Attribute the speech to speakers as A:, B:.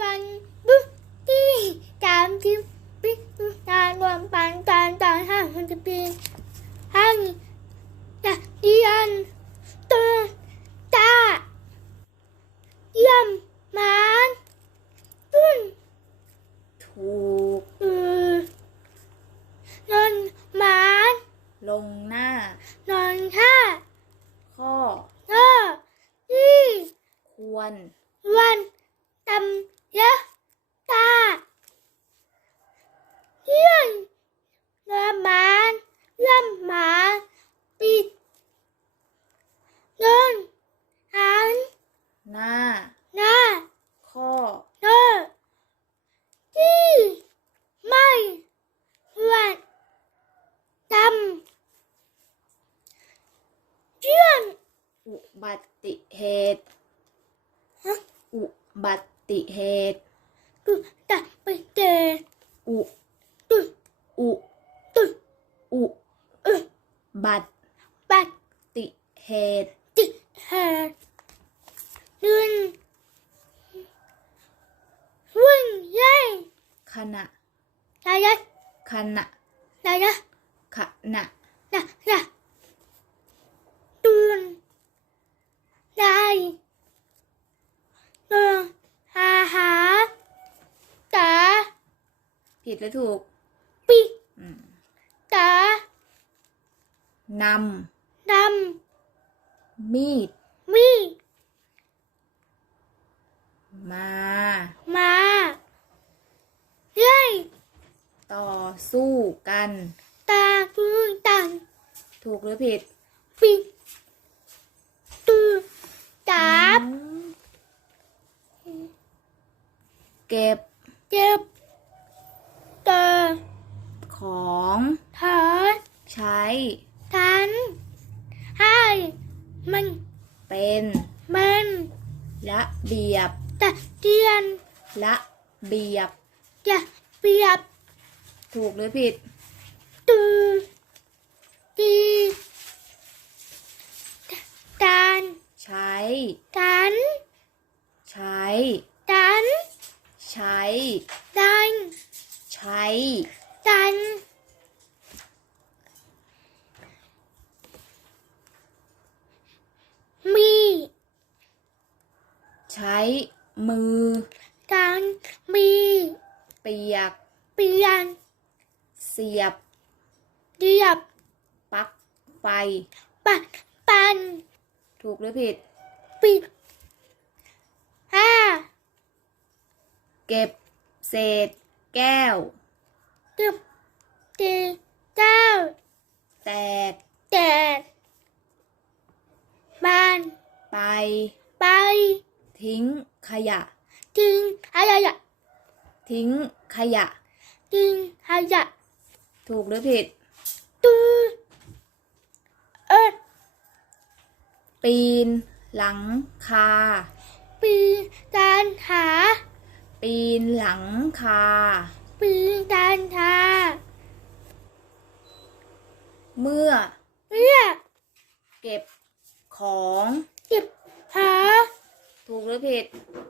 A: วันบุที่สามสิบปีงานรวมปันการต่าห้างมันจะปีห้างจะเรียนตัวตาเยี่ยมหมานตุ้น
B: ถูก
A: เออเงินหมาน
B: ลงหน้า
A: นอนท่า
B: ข้อ
A: เออที่
B: ควร
A: วันตำ ยะตาเลื่อนเรือหมานเลื่อมหมาปิดเงินหัน
B: หน้า
A: หน้า
B: ข้อ
A: เธอที่ไม่ควรทำเรื่อง
B: อุบัติเหตุอุบัติ เหตุ
A: กูตัดไปเจอ
B: อุ
A: ตุย
B: อุ
A: ตุย
B: อุ
A: เออ
B: บัต
A: บัด
B: ติเหตุ
A: ติแหกเดินวิ่งไล่
B: ขณะ
A: ระยะ
B: ขณะ
A: ระยะ
B: ขณะ
A: ระยะตืนได้เดินหาหาตา
B: ผิดหรือถูก
A: ปี
B: อืม
A: ตานดำ
B: มีดำ
A: มี
B: มา
A: มาเล่ย
B: ต่อสู้กัน
A: ตาคือตัน
B: ถูกหรือผิด
A: ปีตือจับ
B: เก็บ
A: เจ็บ เจอ
B: ของ
A: เธอ
B: ใช้
A: ทันให้มัน
B: เป็น
A: มัน
B: ระเบียบ
A: ตะเตียน
B: ระเบียบ
A: จะเปรียบ
B: ถูกหรือผิด
A: ตือดีตัน
B: ใช้
A: ตัน
B: ใช้
A: ตัน
B: ใช้
A: ตัน
B: ใช้
A: ตัน มี
B: ใช้มือ
A: ตัน มี
B: เปียก
A: เปลี่ยน
B: เสียบ
A: เรียบ
B: ปลั๊กไฟ
A: ปัดปัน
B: ถูกหรือผิด
A: ปิดห้า
B: เก็บเศษ แก้ว
A: เก็บเจ็ดเก้า
B: แตก
A: แปดบาน
B: ไป
A: ไป
B: ทิ้งขยะ
A: ทิ้งอะไรอะ
B: ทิ้งขยะ
A: ทิ้งอะไรอะ
B: ถูกหรือผิด
A: ตื้อเอิด
B: ปีน หลังคา
A: ปีการหา
B: ปีนหลังคา
A: ปีการหา
B: เมื่อ
A: เรียก
B: เก็บของ
A: เก็บหา
B: ถูกหรือผิด
A: ปิด